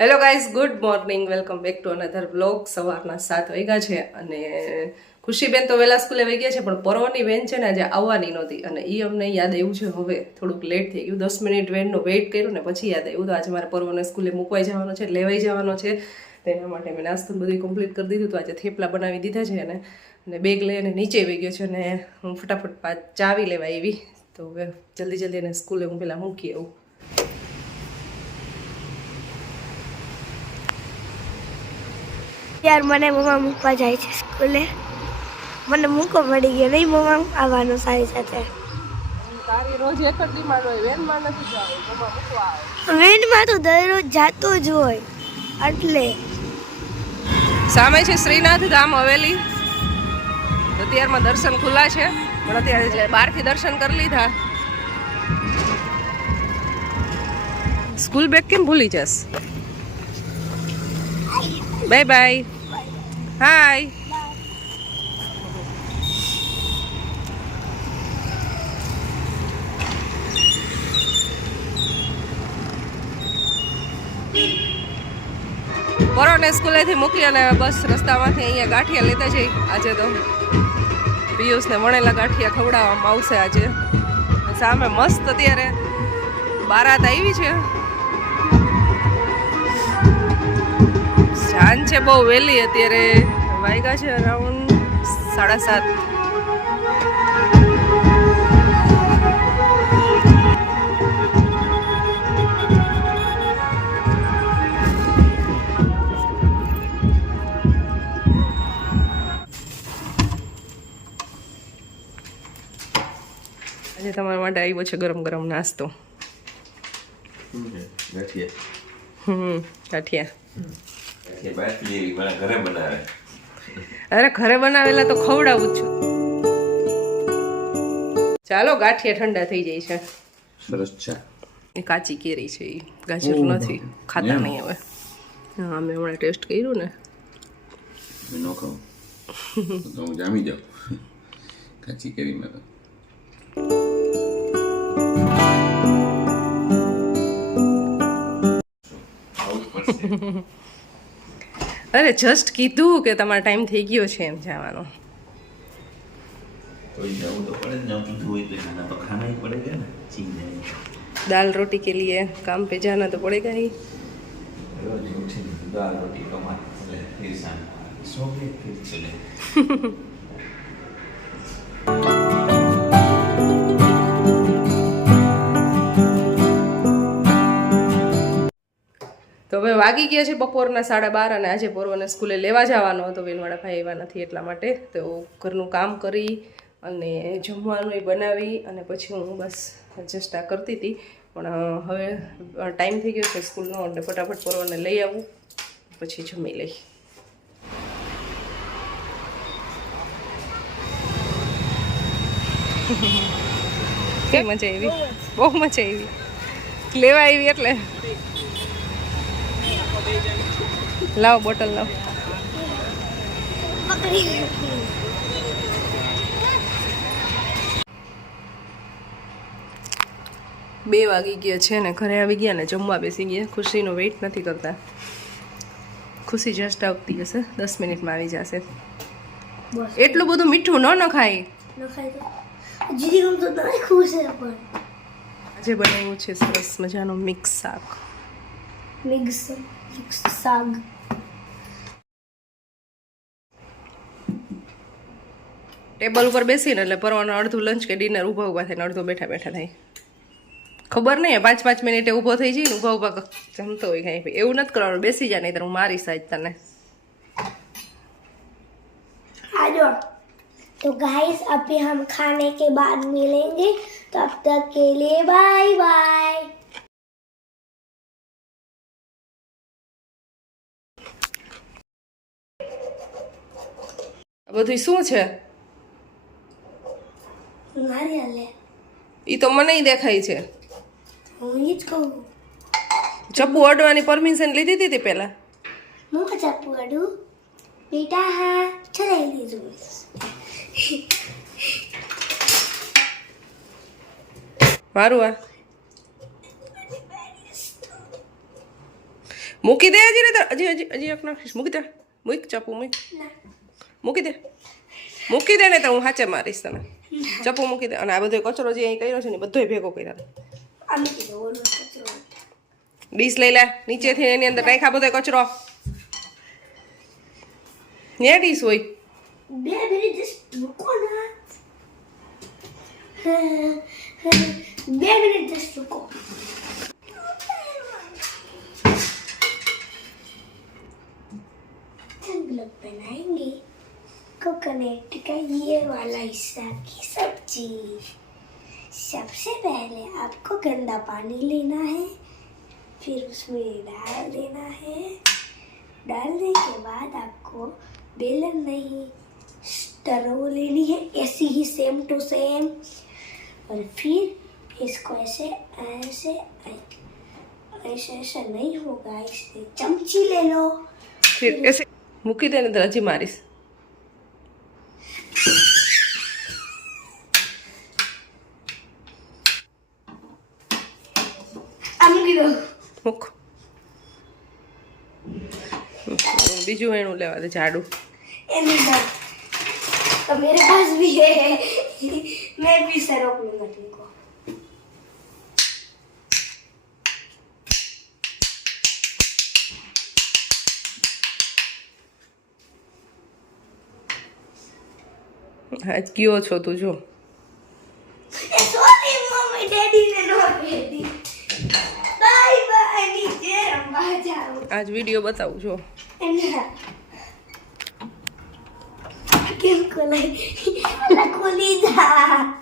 Hello guys, good morning, welcome back to another blog. સવારના 7 વાગ્યા છે અને ખુશીબેન તો વહેલા સ્કૂલે વહી ગયા છે, પણ પરવાની બેન છે ને આજે આવવાની નહોતી અને એ અમને યાદ આવ્યું છે. હવે થોડુંક લેટ થઈ ગયું, 10 મિનિટ વેનનો વેઇટ કર્યો ને પછી યાદ આવ્યું તો આજે મારે પરવાને સ્કૂલે મૂકવાઈ જવાનો છે, લેવાઈ જવાનો છે. તેના માટે મેં નાસ્તો બધું કમ્પ્લીટ કરી દીધું. તો આજે થેપલા બનાવી દીધા છે અને બેગ લઈને નીચે વહી ગયો છે અને હું ફટાફટ ચાવી લેવા આવી. તો હવે જલ્દી એને સ્કૂલે હું પહેલાં મૂકી આવું. यार મને મમ્મા મૂકવા જાય છે સ્કૂલે. મને મૂકો મળી ગયો નહીં મમ્મા આવવાનો સારી સાથે. તારી રોજ એક જ ડિમાન્ડ હોય, વેનમાં નથી જવું, મમ્મા મૂકવા આવે. વેનમાં તો દરરોજ જાતો જ હોય એટલે. સામે છે શ્રીનાથ ધામ હવેલી. અત્યારમાં દર્શન ખુલ્લા છે, પણ અત્યારે બહારથી દર્શન કરી લીધા. સ્કૂલ બેગ કેમ ભૂલી જશ? Bye bye. હાય. પરોને સ્કૂલેથી મૂકી અને બસ રસ્તામાંથી અહીંયા ગાંઠિયા લેતા જઈ. આજે તો પિયુષને વણેલા ગાંઠિયા ખવડાવવામાં આવશે આજે. સામે મસ્ત અત્યારે બારાત આવી છે. જાન છે બહુ વહેલી, અત્યારે વાગ્યા છે અરાઉન્ડ 7:30. આજે તમારા માટે આવ્યો છે ગરમ ગરમ નાસ્તો. ગાંઠિયા. અરે ઘરે બનાવેલા તો ખવડાવું છું. ચાલો, ગાંઠિયા ઠંડા થઈ જાય છે. સરસ ચા. એ કાચી કેરી છે, એ ગાજર નથી, ખાતા નહીં હવે. હા, મેં હમણાં ટેસ્ટ કર્યું ને. ન ખાઉં તો હું જામી જાઉં કાચી કેરીમાં તો. અરે જસ્ટ કીધું કે તમારો ટાઈમ થઈ ગયો છે એમ જવાનો. दाल रोटी के लिए काम पे जाना तो पड़ेगा ही. दाल रोटी તો હવે વાગી ગયા છે બપોરના 12:30 અને આજે પોરવાને સ્કૂલે લેવા જવાનો હતો. બેનવાળા ભાઈ એવા નથી એટલા માટે તો ઘરનું કામ કરી અને જમવાનું બનાવી અને પછી હું બસ જસ્ટ આ કરતી હતી. પણ હવે ટાઈમ થઈ ગયો છે સ્કૂલનો એટલે ફટાફટ પોરવાને લઈ આવું પછી જમી લઈ. કેવી મજા આવી? બહુ મજા આવી. લેવા આવી એટલે લાવ બોટલ લાવ. 2 વાગી ગયા છે ને ઘરે આવી ગયા ને જમવા બેસી ગયા. ખુશીનો વેઇટ નથી કરતા. ખુશી જસ્ટ આવતી હશે, 10 મિનિટમાં આવી જશે. એટલું બધું મીઠું ન ખાય. આજે બનાવ્યું છે સરસ મજાનું મિક્સ શાક. ટેબલ ઉપર બેસીને એટલે પરવાનો અડધું લંચ કે ડિનર ઊભા થાય ને અડધું બેઠા થાય. ખબર નહીં, 5-5 મિનિટે ઊભો થઈ જાય ને ઊભા જમતો હોય કાંઈ. એવું નથી કરવાનું, બેસી જા, નહીં તો હું મારી સાઈડ તને. तो गाइस अभी हम खाने के बाद मिलेंगे, तब तक के लिए बाय बाय. બધું શું છે? નારિયેળ. ઈ તો મને દેખાય છે. હું જ કહું. ચપ્પુ અડવાની પરમિશન લીધી હતી પહેલા. હું ચપ્પુ અડું બેટા? હા, ચલાવી દીધું. મારું આ મૂકી દે હજી નહીં હજી હજી હજી એક નાખીશ મૂકી દે મૂક ચપ્પુ મૂકી દે ને તો હું હાચે મારીશ તને ચપ્પુ મૂકી દે અને આ બધો કચરો જે અહીં કર્યો છે ને બધોય ભેગો કર્યા ડીશ લઈ લે નીચેથી એની અંદર નાખ્યા બધો કચરો ને ડીશ હોય 2 મિનિટ જસ્ટ રૂકો ના 2 મિનિટ જસ્ટ રૂકો हम लोग बनाएंगे कोकोनट का ये वाला हिस्सा की सब्जी सबसे पहले आपको गंदा पानी लेना है फिर उसमें डाल देना है डालने के बाद आपको बेलन नहीं स्टरो लेनी है ऐसी ही सेम टू सेम और फिर इसको ऐसे ऐसे ऐसे ऐसा नहीं होगा इसलिए चमची ले लो फिर ऐसे મૂકી દે ને તો હજી મારીશ મૂક બીજું એનું લેવા દે ઝાડુ तो मेरे पास भी है मैं भी सरोप लूंगा तुमको આજ કયો છો તું જો સોરી મમ્મી ડેડી ને નો કહેતી બાય બાય નીચે રમવા જાઉં આજ વિડીયો બતાવું જો કેમ કોલાઈ અલા ખોલી જા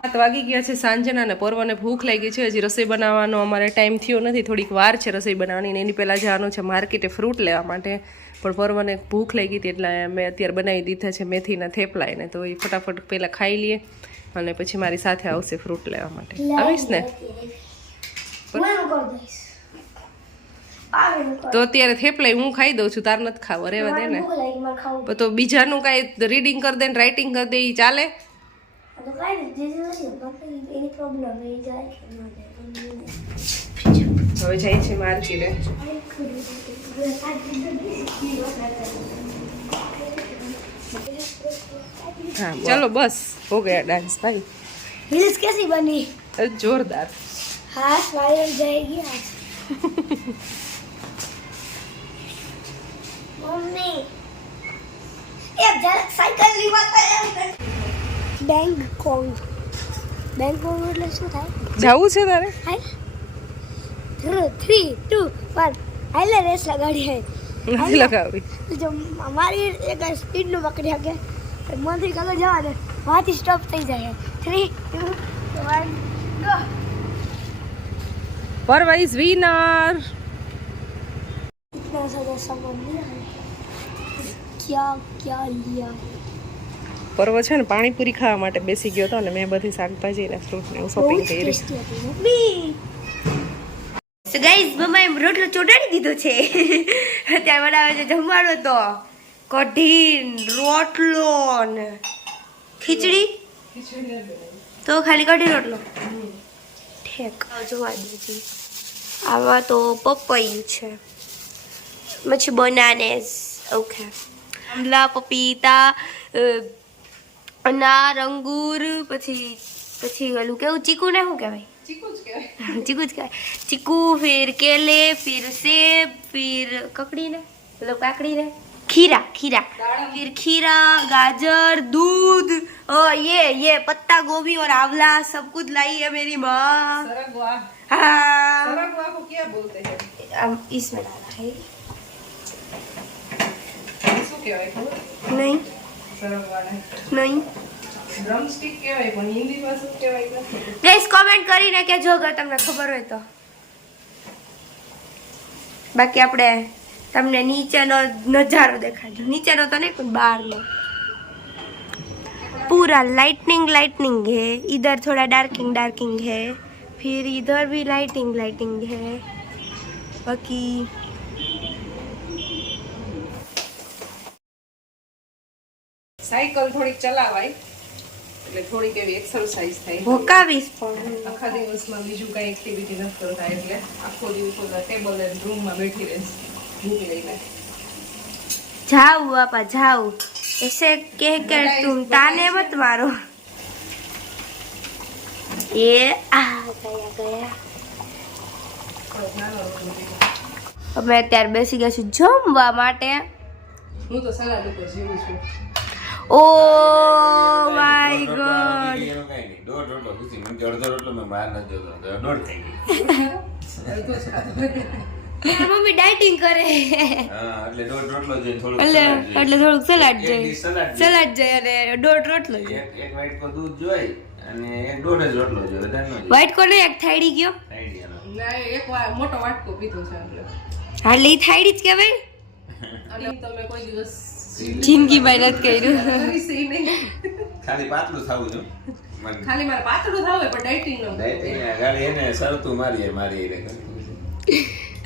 સાત વાગી ગયા છે સાંજના અને પર્વને ભૂખ લાગી છે હજી રસોઈ બનાવવાનો અમારે ટાઈમ થયો નથી થોડીક વાર છે રસોઈ બનાવવાની ને એની પહેલાં જવાનું છે માર્કેટે ફ્રૂટ લેવા માટે પણ પર્વને ભૂખ લાગી હતી એટલે મેં અત્યારે બનાવી દીધા છે મેથીના થેપલા એને તો એ ફટાફટ પહેલાં ખાઈ લઈએ અને પછી મારી સાથે આવશે ફ્રૂટ લેવા માટે આવીશ ને તો અત્યારે થેપલા હું ખાઈ દઉં છું તાર નથી ખાવ રેવા દે ને તો બીજાનું કાંઈ રીડિંગ કરી દે ને રાઇટિંગ કરી દે એ ચાલે હવે જાય છે માર્કેટે हाँ चलो बस हो गया डांस भाई रील्स कैसी बनी जोरदार हाँ वायरल जाएगी आज मम्मी ये जरा साइकिल લીવાતા એમ બેંગકોંગ એટલે શું થાય જાવું છે તારે હાલ 3 2 1 હાલ રેસ લગાડી હે નથી લગાવી જો અમારી એક સ્પીડ નું પકડી શકે મંત્રી કલો જવા દે વાથી સ્ટોપ થઈ જાય 3 2 1 ગો પરવા ઇઝ વિનર इतना सारा सामान लिया है क्या क्या लिया પર્વ છે ને પાણીપુરી ખાવા માટે બેસી ગયો હતો અને મેં બધી શાકભાજી ને ફ્રૂટ ને શોપિંગ કરી સો ગાઈઝ મમ્માએ રોટલો ચોટાડી દીધો છે અત્યારે બનાવે છે જમવાનો તો કઢી રોટલો ને ખીચડી તો ખાલી કઢી રોટલો ઠેક જોવા દેજો આમાં તો પપૈયું છે પછી બનાનેસ ઓકે આમલા પપીતા અનાર અંગૂર પછી ઓલું કેવું ચીકુ ને શું કહેવાય चीकू જ કહેવાય चीकू फिर केले फिर सेब फिर ककड़ी ने मतलब काकड़ी ने खीरा फिर खीरा गाजर दूध और ये पत्ता गोभी और आंवला सब कुछ लाई है मेरी माँ सरगवा हाँ सरगवा को क्या बोलते हैं अब इसमें डाला है શું કહેવાય ખબર नहीं સરગવા નહીં ડ્રમસ્ટિક કહેવાય પણ હિન્દીમાં શું કહેવાય ગાઈસ કમેન્ટ કરીને કહેજો અગર તમને ખબર હોય તો બાકી આપણે તમને નીચેનો નજારો દેખાડજો નીચેનો તો નહીં પણ બહારનો पूरा लाइटनिंग है इधर थोड़ा डार्किंग है फिर इधर भी लाइटिंग है बाकी સાયકલ થોડીક ચલાવાય એટલે થોડીક એવી એક્સરસાઇઝ થાય ભોકાવીશ પણ આખા દિવસમાં બીજું કઈ એક્ટિવિટી નથી કરતા એટલે આખો દિવસ ઓલા ટેબલ એન્ડ રૂમમાં બેઠી રહીશ ભૂખ લઈને. जाओ पापा जाओ, ऐसे कह कर तुम ताने मत मारो. ये आ गया गया. થોડોક નાનો રોટલો પીધો. અમે અત્યારે બેસી ગયા છું જમવા માટે. હું તો સલાડ ઉપર જીવું છું. Oh my God. દોઢ રોટલો ખુશી મને અડધો રોટલો મેં બહાર નથી જોતો દોઢ થઈ ગઈ. મમ્મી ડાયટિંગ કરે હા એટલે દોઢ રોટલો જોઈએ થોડું એટલે થોડુંક સલાડ એક ડીશ જોઈએ, સલાડ જોઈએ. સલાડ જોઈએ અને દોઢ રોટલો જોઈએ. એક વાટકો દૂધ જોઈ અને એક દોઢ જ રોટલો જોઈએ વધારે ન જોઈએ. વ્હાઈટ કોને એક થાળી ગયો આઈડિયા ના એક વાર મોટો વાટકો પીધો છે આપણે. હાલે ઈ થાળી જ કહેવાય. અને તમે કોઈ દિવસ જિંદગીમાં નથી કર્યું. કરીશ ઈ નહીં. ખાલી પાતળું થાવું છું મને ખાલી મારે પાતળું થાવ પણ ડાયટિંગ ન દાઈતી ગાડી એને શરતું મારી એને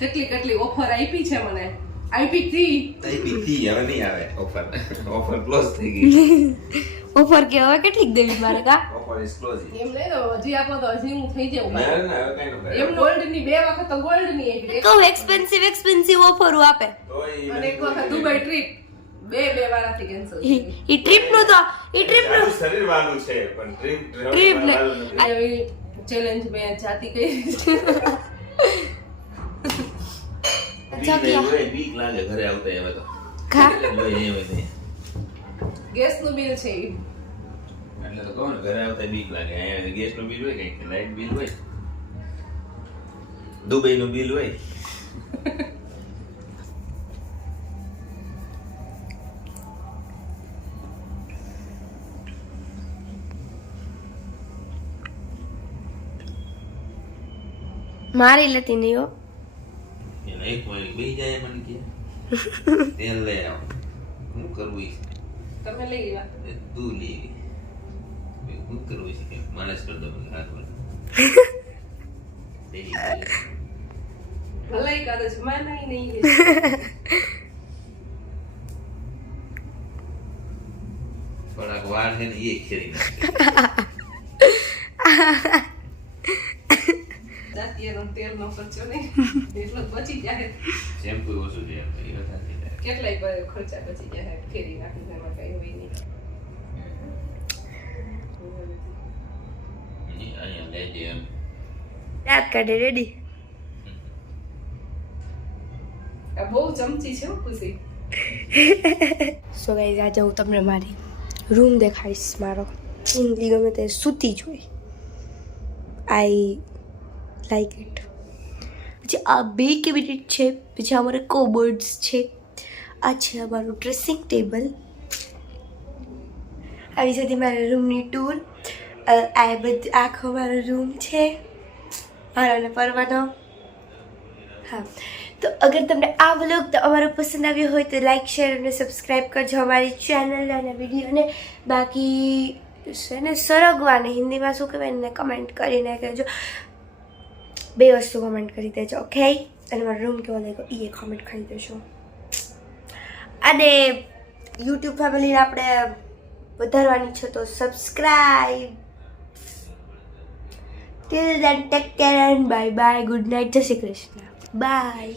કેટલી કેટલી ઓફર આપી છે મને. આપી હતી થી હવે નહીં આવે ઓફર ક્લોઝ થઈ ગઈ. ઓફર કે હવે કેટલીક દેવી મારે કા ઓફર ઇઝ ક્લોઝ. એમ લઈ લો હજી આપો તો હજી હું થઈ જાઉં. ના ના હવે કઈ ન કરે. એમ ગોલ્ડ ની 2 વખત તો ગોલ્ડ ની આપી. તો એક્સપેન્સિવ ઓફર આપે. તોય અને એક વખત દુબઈ ટ્રીપ બે વારાથી કેન્સલ થઈ ગઈ. ઈ ટ્રીપ નું શરીર વાળું છે પણ ટ્રીપ ને આવી ચેલેન્જ મેં જાતી કરી. બીક લાગે ઘરે આવતા હવે તો ખા ગેસ નું બિલ છે ઈ. એટલે તો કહું ને ઘરે આવતા બીક લાગે અહીંયા ગેસ નું બિલ હોય કઈક લાઇટ બિલ હોય દુબઈ નું બિલ હોય મારી લેતી નહીં હો. એનો એક વાર બે જાય મને કે તેલ લઈ આવ હું કરવું છે તમે લઈ ગયા તું લઈ હું કરવું છે કે માલિશ કરી દો મને હાથ પર ભલાઈ કાદે છે માં નહીં થોડાક વાર છે ને એ ખેરી નાખે જાતિયાનો તેલનો ખર્ચો નહીં એટલો બચી જાય. શેમ્પુ ઓછું છે એ વધારે જાય. કેટલાય ખર્ચા બચી જાય ફેરી નાખી એમાં કઈ હોય નહીં. અહીંયા લેજે એમ રાત કાઢે રેડી. આ બહુ ચમચી છે હો ખુશી. સો ગાઈઝ આજે હું તમને મારી રૂમ દેખાડીશ. મારો જિંદગી ગમે તે સૂતી જ હોય. I like it. પછી આ 2 કેબિનેટ છે, પછી અમારા કોબર્ડ્સ છે, આ છે અમારું ડ્રેસિંગ ટેબલ. આવી સાથે મારા રૂમની ટૂર. આ બધું આખો મારો રૂમ છે મારો અને પરવાનો. હા તો અગર તમને આ વ્લોગ તો અમારો પસંદ આવ્યો હોય તો લાઈક શેર અને સબસ્ક્રાઈબ કરજો અમારી ચેનલ અને વિડીયોને. બાકી છે ને સરગવાને હિન્દીમાં શું કહેવાય ને કમેન્ટ કરીને કહેજો. 2 વસ્તુ કમેન્ટ કરી દેજો ઓકે. અને મારો રૂમ કેવો લાગ્યો એ કમેન્ટ કરી દેજો. અને યુટ્યુબ ફેમિલીને આપણે વધારવાની છે તો subscribe. Till then take care and bye bye. Good night. જય શ્રી કૃષ્ણ. બાય.